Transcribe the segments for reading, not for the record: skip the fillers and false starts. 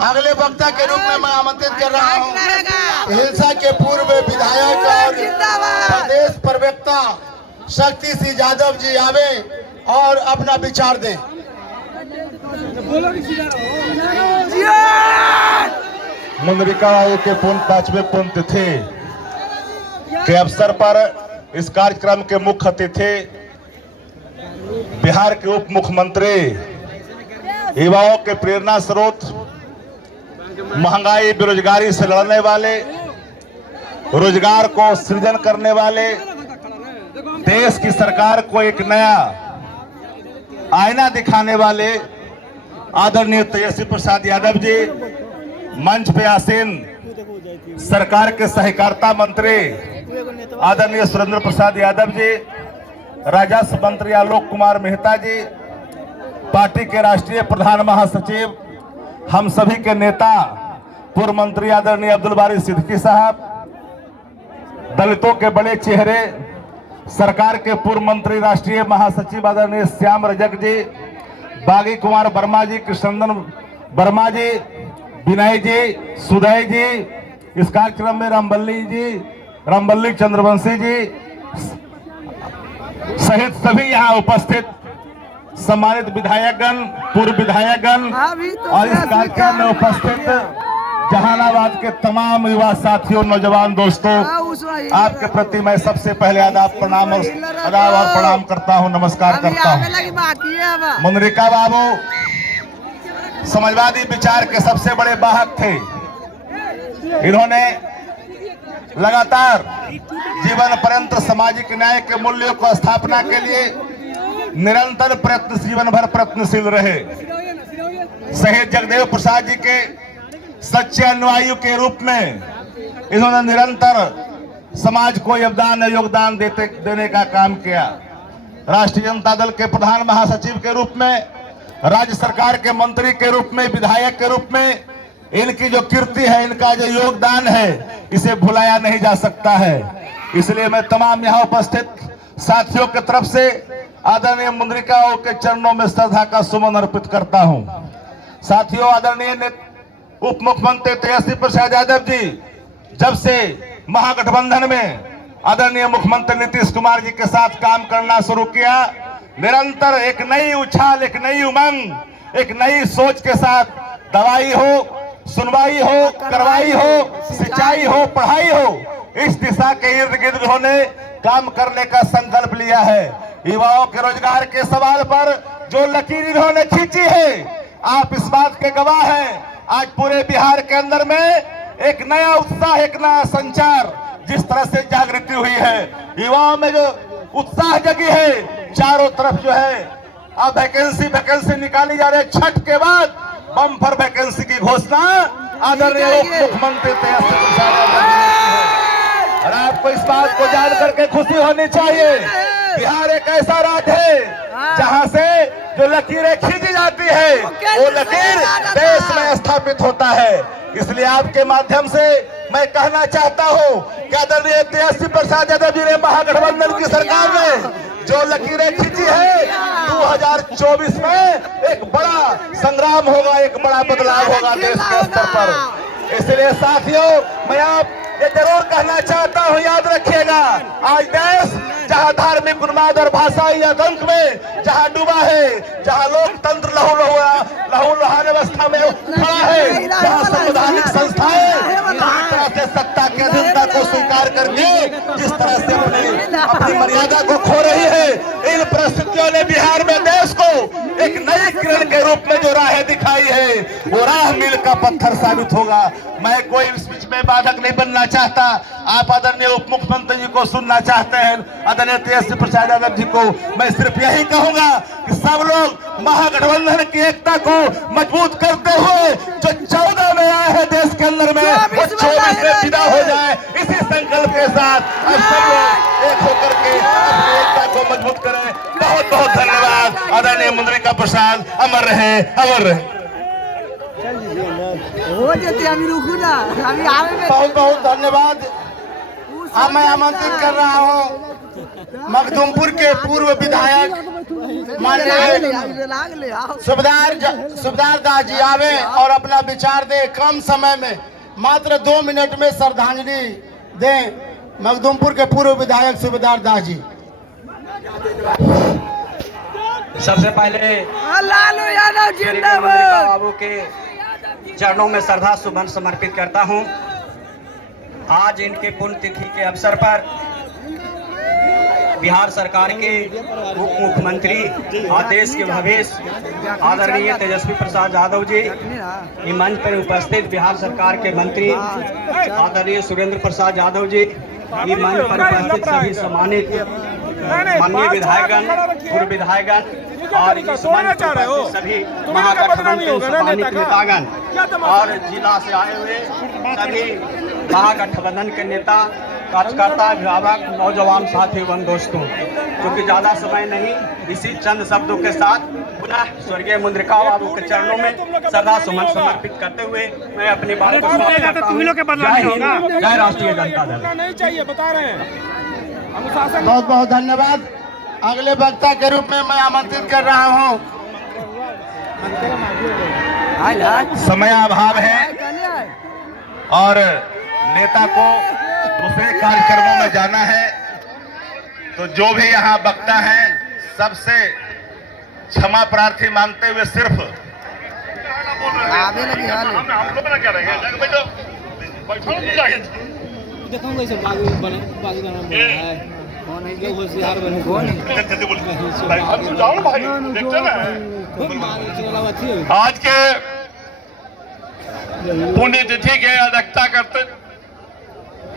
अगले वक्ता के रूप में मैं आमंत्रित कर रहा हूँ हिलसा के पूर्व विधायक और प्रदेश प्रवक्ता शक्ति सिंह यादव जी आवे और अपना विचार दें। मुंद्रिका आयोग के 5वें पुण्यतिथि के अवसर पर इस कार्यक्रम के मुख्य अतिथि बिहार के उप मुख्यमंत्री, युवाओं के प्रेरणा स्रोत, महंगाई बेरोजगारी से लड़ने वाले, रोजगार को सृजन करने वाले, देश की सरकार को एक नया आईना दिखाने वाले आदरणीय तेजस्वी प्रसाद यादव जी, मंच पे आसीन सरकार के सहकारिता मंत्री आदरणीय सुरेंद्र प्रसाद यादव जी, राजस्व मंत्री आलोक कुमार मेहता जी, पार्टी के राष्ट्रीय प्रधान महासचिव, हम सभी के नेता पूर्व मंत्री आदरणीय अब्दुल बारी सिद्दीकी साहब, दलितों के बड़े चेहरे सरकार के पूर्व मंत्री राष्ट्रीय महासचिव आदरणीय श्याम रजक जी, बागी कुमार वर्मा जी, कृष्णनंदन वर्मा जी, विनय जी, सुदय जी, इस कार्यक्रम में रामबल्ली चंद्रवंशी जी सहित सभी यहाँ उपस्थित सम्मानित विधायकगण, पूर्व विधायकगण और इस कार्यक्रम में उपस्थित जहानाबाद के तमाम युवा साथियों, नौजवान दोस्तों, आपके प्रति मैं सबसे पहले आदाब और प्रणाम करता हूं, नमस्कार करता हूं। मुंद्रिका बाबू समाजवादी विचार के सबसे बड़े वाहक थे। इन्होंने लगातार जीवन पर्यंत सामाजिक न्याय के मूल्यों को स्थापना के लिए निरंतर जीवन भर प्रयत्नशील रहे। शहीद जगदेव प्रसाद जी के सच्चे अनुयायी के रूप में इन्होंने निरंतर समाज को योगदान देने का काम किया। राष्ट्रीय जनता दल के प्रधान महासचिव के रूप में, राज्य सरकार के मंत्री के रूप में, विधायक के रूप में इनकी जो कीर्ति है, इनका जो योगदान है, इसे भुलाया नहीं जा सकता है। इसलिए मैं तमाम यहाँ उपस्थित साथियों की तरफ से आदरणीय मुंद्रिका के चरणों में श्रद्धा का सुमन अर्पित करता हूँ। साथियों, आदरणीय उप मुख्यमंत्री तेजस्वी प्रसाद यादव जी जब से महागठबंधन में आदरणीय मुख्यमंत्री नीतीश कुमार जी के साथ काम करना शुरू किया, निरंतर एक नई उछाल, एक नई उमंग, एक नई सोच के साथ दवाई हो, सुनवाई हो, करवाई हो, सिंचाई हो, पढ़ाई हो, इस दिशा के इर्द गिर्द उन्होंने काम करने का संकल्प लिया है। युवाओं के रोजगार के सवाल पर जो लकीर इन्होंने खींची है, आप इस बात के गवाह हैं। आज पूरे बिहार के अंदर में एक नया उत्साह, एक नया संचार, जिस तरह से जागृति हुई है, युवाओं में जो उत्साह जगी है, चारों तरफ जो है अब वैकेंसी निकाली जा रही है। छठ के बाद बम्पर वैकेंसी की घोषणा आदरणीय उप मुख्यमंत्री तेजस्वी प्रसाद यादव जी ने की है और आपको इस बात को जान करके खुशी होनी चाहिए। बिहार एक ऐसा राज्य है जहां से जो लकीरें खींची जाती है, वो लकीर देश में स्थापित होता है। इसलिए आपके माध्यम से मैं कहना चाहता हूं कि आदरणीय तेजस्वी प्रसाद यादव जी ने महागठबंधन की सरकार ने जो लकीरें खींची है, 2024 में एक बड़ा संग्राम होगा, एक बड़ा बदलाव होगा देश के स्तर पर। इसलिए साथियों, मैं आप ये जरूर कहना चाहता हूं, याद रखिएगा, आज देश जहां धार्मिक उन्माद और भाषाई आतंक में जहां डूबा है, जहां लोकतंत्र लहूलुहान अवस्था में खड़ा है, जहां संवैधानिक संस्थाएं से सत्ता की अधीनता को स्वीकार करके जिस तरह से अपनी मर्यादा को खो रही है, इन परिस्थितियों ने बिहार में देश को एक नई किरण के रूप में जो राह दिखाई है, वो राह मील का पत्थर साबित होगा। मैं कोई इस बीच में बाधक नहीं बनना चाहता। आप आदरणीय उप मुख्यमंत्री जी को सुनना चाहते हैं, आदरणीय तेजस्वी प्रसाद यादव जी को मैं सिर्फ यही कहूंगा कि सब लोग महागठबंधन की एकता को मजबूत करते हुए जो 14 में आए हैं देश के अंदर में, वो 24 में विदा हो जाए, इसी संकल्प के साथ अब सब लोग एक होकर के अपनी एकता को मजबूत करें। बहुत बहुत धन्यवाद। आदरणीय मुंद्रिका प्रसाद अमर रहे, अमर रहे। बहुत बहुत धन्यवाद। मैं आमंत्रित कर रहा हूँ मखदूमपुर के पूर्व विधायक माननीय सुबेदार दास जी आवे और अपना विचार दे। कम समय में मात्र 2 मिनट में श्रद्धांजलि दें मखदूमपुर के पूर्व विधायक सुबेदार दास जी। सबसे पहले लालू यादव जिंदाबाद बाबू के चरणों में श्रद्धा सुमन समर्पित करता हूं। आज इनके पुण्यतिथि के अवसर पर बिहार सरकार के उप मुख्यमंत्री आदेश के भवेश आदरणीय तेजस्वी प्रसाद यादव जी, इस मंच पर उपस्थित बिहार सरकार के मंत्री आदरणीय सुरेंद्र प्रसाद यादव जी, इस मंच पर उपस्थित सभी सम्मानित माननीय विधायकगण, पूर्व विधायकगण और इस मंच पर उपस्थित सभी महागठबंधन के सम्मानित नेतागण और जिला से आए हुए सभी महागठबंधन के नेता, कार्यकर्ता, अभिभावक, नौजवान साथी एवं दोस्तों, क्योंकि ज़्यादा समय नहीं, इसी चंद शब्दों के साथ पुनः स्वर्गीय मुद्रिका बाबू के चरणों में श्रद्धा सुमन समर्पित करते हुए मैं अपनी बात को समाप्त करता हूं। जय हिंद, जय राष्ट्रीय जनता दल। नहीं चाहिए, बता रहे हैं। बहुत बहुत धन्यवाद। अगले वक्ता के रूप में मैं आमंत्रित कर रहा हूं। समय अभाव है और नेता को दूसरे कार्यक्रमों में जाना है, तो जो भी यहाँ वक्ता है सबसे क्षमा प्रार्थी मांगते हुए सिर्फ आज के पुण्यतिथि के अध्यक्षता करते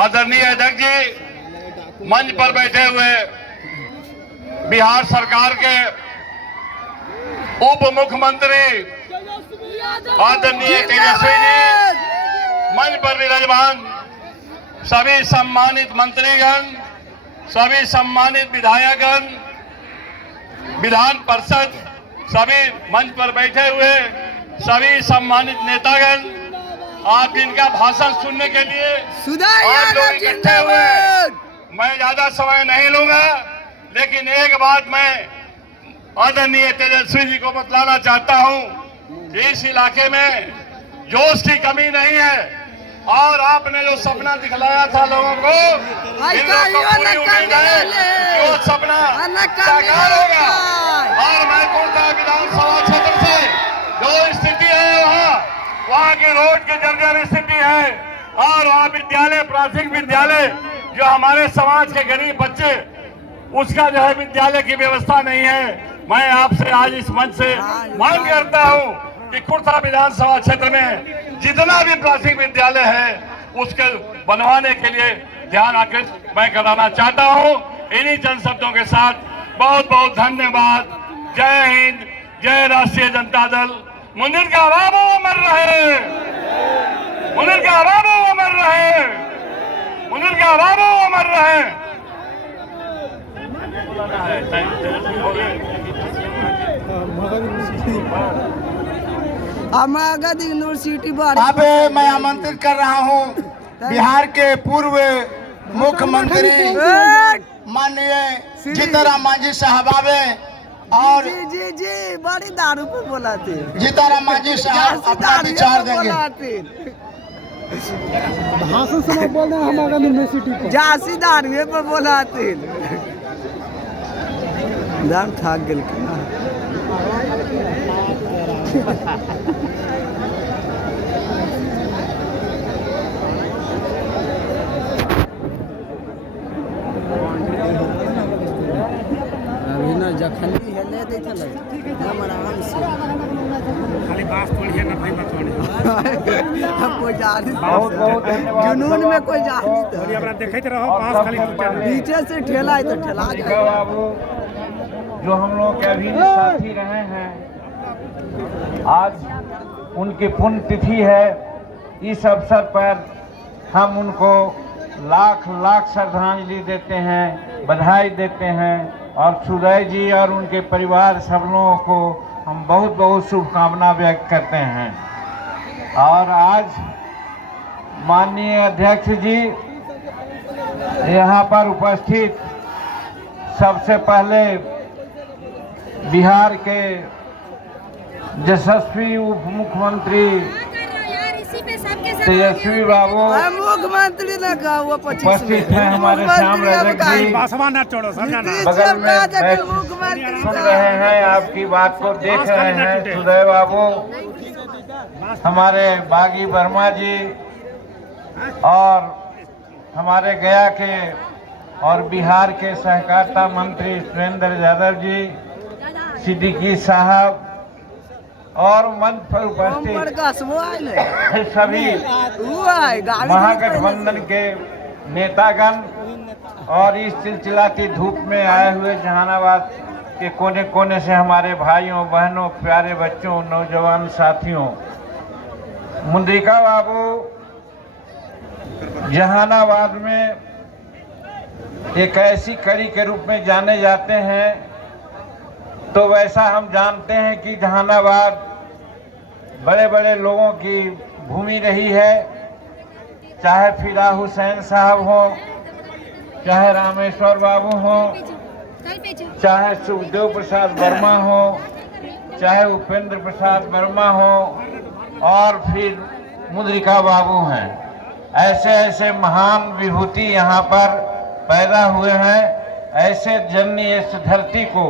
आदरणीय अध्यक्ष जी, मंच पर बैठे हुए बिहार सरकार के उप मुख्यमंत्री आदरणीय तेजस्वी जी, मंच पर विराजमान सभी सम्मानित मंत्रीगण, सभी सम्मानित विधायकगण, विधान परिषद, सभी मंच पर बैठे हुए सभी सम्मानित नेतागण, आप इनका भाषण सुनने के लिए आप लोग इकट्ठे हुए। मैं ज्यादा समय नहीं लूंगा, लेकिन एक बात मैं आदरणीय तेजस्वी जी को बतलाना चाहता हूं कि इस इलाके में जोश की कमी नहीं है और आपने जो सपना दिखलाया था लोगों को, इन लोगों को पूरी उम्मीद है कि वो सपना साकार होगा। और मैं कोटा विधानसभा क्षेत्र से जो स्थिति है वहाँ की रोड की जर्जर स्थिति है और वहाँ विद्यालय, प्राथमिक विद्यालय जो हमारे समाज के गरीब बच्चे, उसका जो है विद्यालय की व्यवस्था नहीं है। मैं आपसे आज इस मंच से मांग करता हूँ कि खुर्दा विधानसभा क्षेत्र में जितना भी प्राथमिक विद्यालय है उसके बनवाने के लिए ध्यान आकृष्ट मैं कराना चाहता हूँ। इन्हीं चंद शब्दों के साथ बहुत बहुत धन्यवाद। जय हिंद, जय राष्ट्रीय जनता दल। मुनिर का बाबू अमर रहे, मुनिर का बाबू अमर रहे, मुनिर का बाबू अमर रहे। मगध यूनिवर्सिटी अब मैं आमंत्रित कर रहा हूँ बिहार के पूर्व मुख्यमंत्री माननीय जीतनराम मांझी साहब आवे और जी बड़ी दारू पे बोला थे। जीतनराम मांझी साहब अपना विचार देंगे। भाषण समय बोल रहे हैं हम आगामी यूनिवर्सिटी झांसी दारू पे बोला थे। दाम थक गल के ना अभी ना जखनी है ले दे चल हम आराम से खाली बात थोड़ी है ना भाई, बात थोड़ी हम कोई जानी जुनून में कोई जानी तो अपना देखते रहो पास खाली पीछे से ठेला है तो ठेला जाए। बाबू जो हम लोग के अभी साथी रहे हैं, आज उनकी पुण्यतिथि है। इस अवसर पर हम उनको लाख लाख श्रद्धांजलि देते हैं, बधाई देते हैं और सुदय जी और उनके परिवार सब लोगों को हम बहुत बहुत शुभकामना व्यक्त करते हैं। और आज माननीय अध्यक्ष जी यहाँ पर उपस्थित सबसे पहले बिहार के यशस्वी उप मुख्यमंत्री तेजस्वी बाबू मुख्यमंत्री लगा हुआ उपस्थित हैं हमारे सामने जी। बासवा ना छोड़ो समझाना बगल में बैठ सुन रहे हैं, आपकी बात को देख रहे हैं सुदय बाबू, हमारे बागी वर्मा जी और हमारे गया के और बिहार के सहकारिता मंत्री सुरेंद्र यादव जी, सिद्दीकी साहब और मंच पर उपस्थित सभी महागठबंधन के नेतागण और इस चिलचिलाती धूप में आए हुए जहानाबाद के कोने कोने से हमारे भाइयों बहनों प्यारे बच्चों नौजवान साथियों, मुंद्रिका बाबू जहानाबाद में एक ऐसी कड़ी के रूप में जाने जाते हैं, तो वैसा हम जानते हैं कि जहानाबाद बड़े बड़े लोगों की भूमि रही है, चाहे फिदा हुसैन साहब हो, चाहे रामेश्वर बाबू हो, चाहे सुखदेव प्रसाद वर्मा हो, चाहे उपेंद्र प्रसाद वर्मा हो और फिर मुद्रिका बाबू हैं। ऐसे ऐसे महान विभूति यहाँ पर पैदा हुए हैं। ऐसे जननी इस धरती को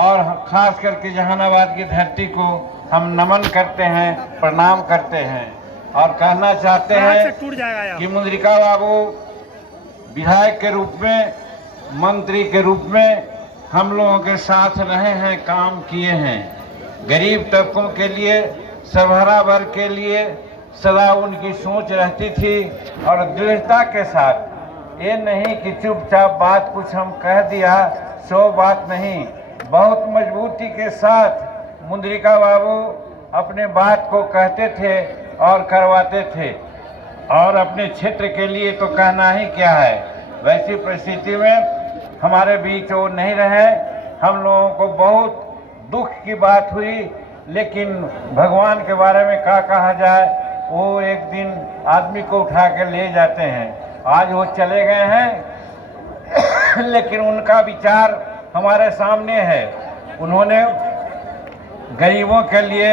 और खास करके जहानाबाद की धरती को हम नमन करते हैं, प्रणाम करते हैं और कहना चाहते हैं कि मुद्रिका बाबू विधायक के रूप में, मंत्री के रूप में हम लोगों के साथ रहे हैं, काम किए हैं। गरीब तबकों के लिए, सर्वहारा वर्ग के लिए सदा उनकी सोच रहती थी और दृढ़ता के साथ, ये नहीं कि चुपचाप बात कुछ हम कह दिया सो बात नहीं, बहुत मजबूती के साथ मुद्रिका बाबू अपने बात को कहते थे और करवाते थे और अपने क्षेत्र के लिए तो कहना ही क्या है। वैसी परिस्थिति में हमारे बीच वो नहीं रहे, हम लोगों को बहुत दुख की बात हुई, लेकिन भगवान के बारे में क्या कहा जाए, वो एक दिन आदमी को उठा के ले जाते हैं। आज वो चले गए हैं लेकिन उनका विचार हमारे सामने है। उन्होंने गरीबों के लिए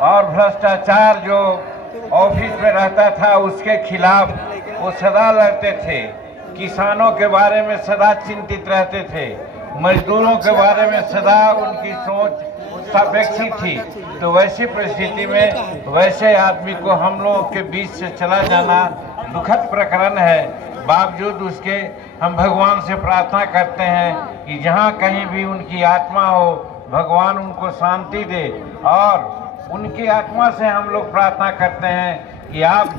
और भ्रष्टाचार जो ऑफिस में रहता था उसके खिलाफ वो सदा लड़ते थे, किसानों के बारे में सदा चिंतित रहते थे, मजदूरों के बारे में सदा उनकी सोच सापेक्षी थी। तो वैसी परिस्थिति में वैसे आदमी को हम लोगों के बीच से चला जाना दुखद प्रकरण है। बावजूद उसके हम भगवान से प्रार्थना करते हैं कि जहाँ कहीं भी उनकी आत्मा हो, भगवान उनको शांति दे और उनकी आत्मा से हम लोग प्रार्थना करते हैं कि आप